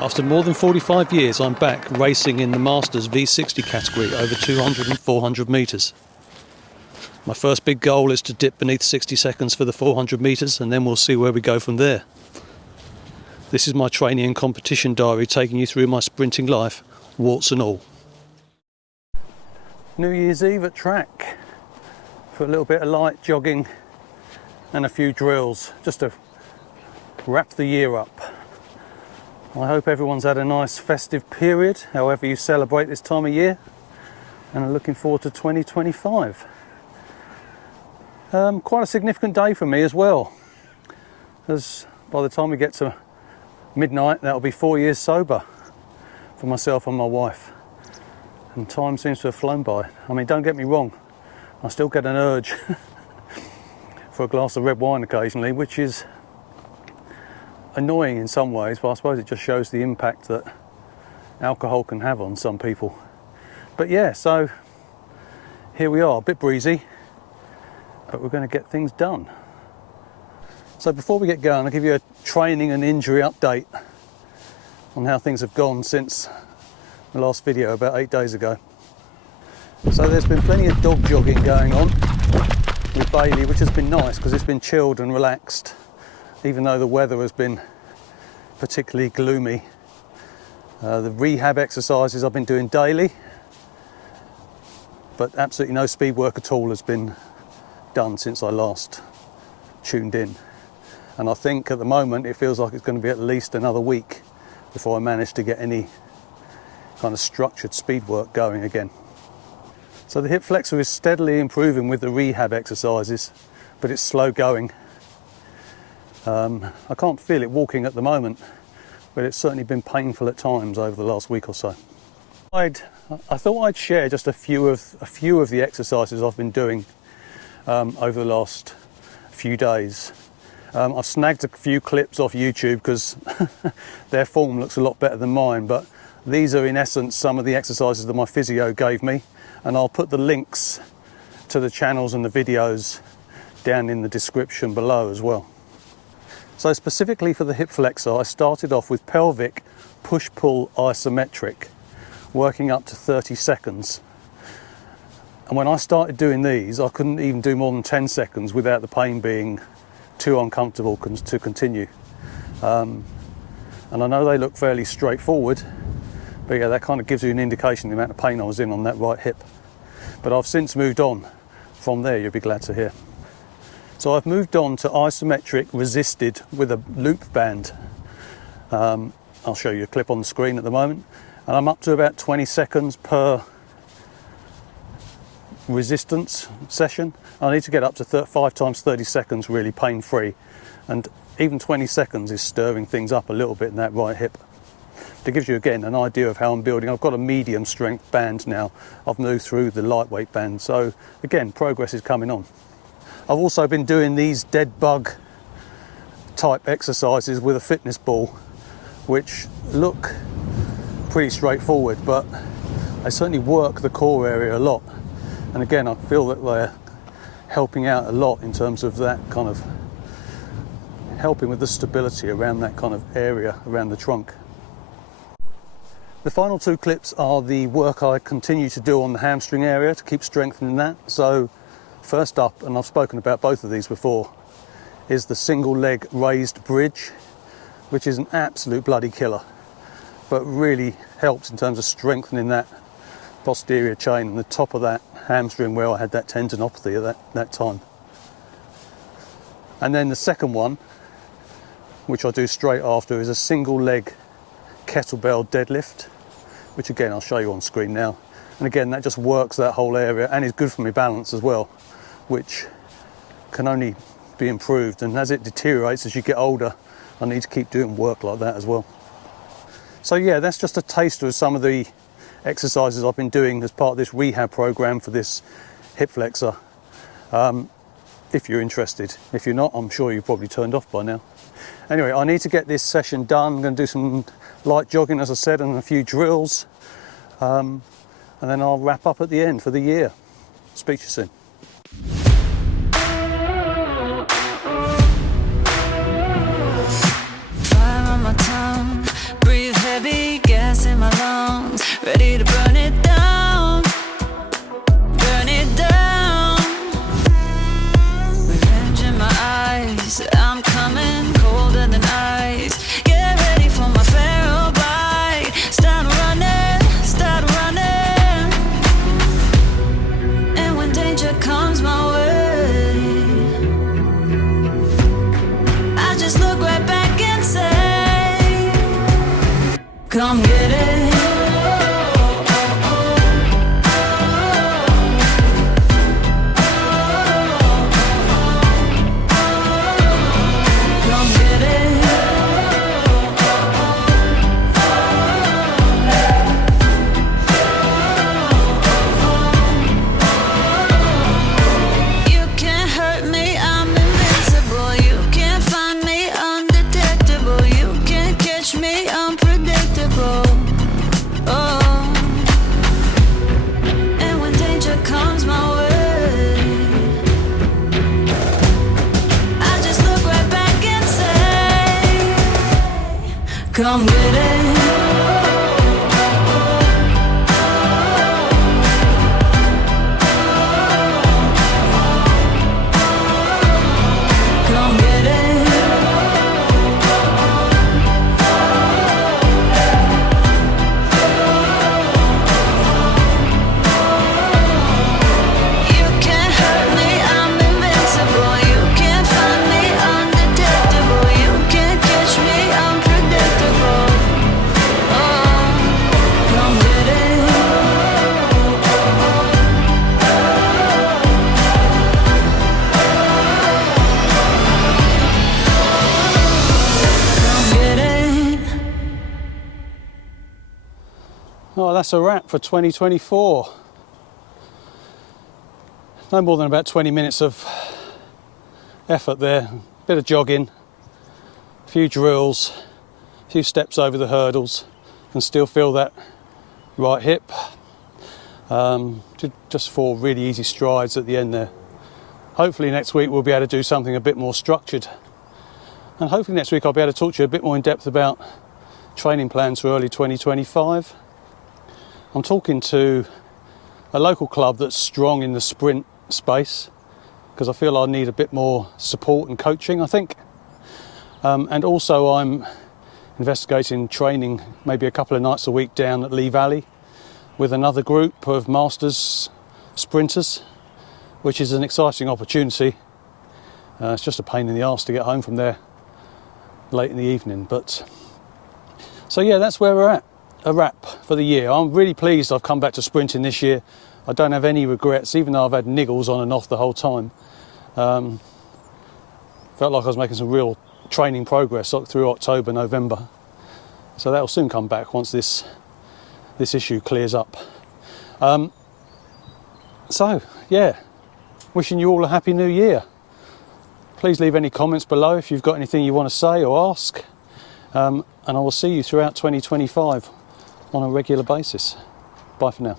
After more than 45 years, I'm back racing in the Masters V60 category over 200 and 400 metres. My first big goal is to dip beneath 60 seconds for the 400 metres, and then we'll see where we go from there. This is my training and competition diary, taking you through my sprinting life, warts and all. New Year's Eve at track for a little bit of light jogging and a few drills, just to wrap the year up. I hope everyone's had a nice festive period, however you celebrate this time of year, and I'm looking forward to 2025. Quite a significant day for me as well, as by the time we get to midnight, that'll be 4 years sober for myself and my wife. And time seems to have flown by. I mean, don't get me wrong, I still get an urge for a glass of red wine occasionally, which is annoying in some ways, but I suppose it just shows the impact that alcohol can have on some people. But yeah, so here we are, a bit breezy, but we're going to get things done. So before we get going, I'll give you a training and injury update on how things have gone since the last video about 8 days ago. So there's been plenty of dog jogging going on with Bailey, which has been nice because it's been chilled and relaxed, even though the weather has been particularly gloomy. The rehab exercises I've been doing daily, but absolutely no speed work at all has been done since I last tuned in. And I think at the moment it feels like it's going to be at least another week before I manage to get any kind of structured speed work going again. So the hip flexor is steadily improving with the rehab exercises, but it's slow going. I can't feel it walking at the moment, but it's certainly been painful at times over the last week or so. I thought I'd share just a few of the exercises I've been doing over the last few days. I've snagged a few clips off YouTube because their form looks a lot better than mine, but these are in essence some of the exercises that my physio gave me, and I'll put the links to the channels and the videos down in the description below as well. So specifically for the hip flexor, I started off with pelvic push-pull isometric, working up to 30 seconds. And when I started doing these, I couldn't even do more than 10 seconds without the pain being too uncomfortable to continue. And I know they look fairly straightforward, but yeah, that kind of gives you an indication of the amount of pain I was in on that right hip. But I've since moved on from there, you'll be glad to hear. So I've moved on to isometric resisted with a loop band. I'll show you a clip on the screen at the moment, and I'm up to about 20 seconds per resistance session. I need to get up to 5 times 30 seconds really pain-free, and even 20 seconds is stirring things up a little bit in that right hip. That gives you again an idea of how I'm building. I've got a medium strength band now. I've moved through the lightweight band, so again, progress is coming on. I've also been doing these dead bug type exercises with a fitness ball, which look pretty straightforward, but they certainly work the core area a lot. And again, I feel that they're helping out a lot in terms of that kind of helping with the stability around that kind of area around the trunk. The final two clips are the work I continue to do on the hamstring area to keep strengthening that. So first up, and I've spoken about both of these before, is the single leg raised bridge, which is an absolute bloody killer, but really helps in terms of strengthening that posterior chain and the top of that hamstring where I had that tendinopathy at that time. And then the second one, which I do straight after, is a single leg kettlebell deadlift, which again I'll show you on screen now. And again, that just works that whole area and is good for my balance as well, which can only be improved. And as it deteriorates as you get older, I need to keep doing work like that as well. So yeah, that's just a taster of some of the exercises I've been doing as part of this rehab program for this hip flexor. If you're interested. If you're not, I'm sure you've probably turned off by now. Anyway, I need to get this session done. I'm going to do some light jogging, as I said, and a few drills. And then I'll wrap up at the end for the year. Speak to you soon. Fire on my tongue, breathe heavy. Come get it. Come get it. You can't hurt me, I'm invincible. You can't find me undetectable. You can't catch me unpredictable. Oh, and when danger comes my way, I just look right back and say, come get it. Come get it. You can't hurt me, I'm invincible. You can't find me undetectable. You can't catch me unpredictable. Oh, come get it. Come get it. Oh, that's a wrap for 2024. No more than about 20 minutes of effort there. Bit of jogging, a few drills, a few steps over the hurdles, and still feel that right hip. Just 4 really easy strides at the end there. Hopefully next week we'll be able to do something a bit more structured. And hopefully next week I'll be able to talk to you a bit more in depth about training plans for early 2025. I'm talking to a local club that's strong in the sprint space, because I feel I need a bit more support and coaching, I think. And also I'm investigating training maybe a couple of nights a week down at Lee Valley with another group of masters sprinters, which is an exciting opportunity. It's just a pain in the arse to get home from there late in the evening. But so yeah, that's where we're at. A wrap for the year. I'm really pleased I've come back to sprinting this year. I don't have any regrets, even though I've had niggles on and off the whole time. Felt like I was making some real training progress through October, November. So that'll soon come back once this issue clears up. So yeah, wishing you all a happy new year. Please leave any comments below if you've got anything you want to say or ask. And I will see you throughout 2025 on a regular basis. Bye for now.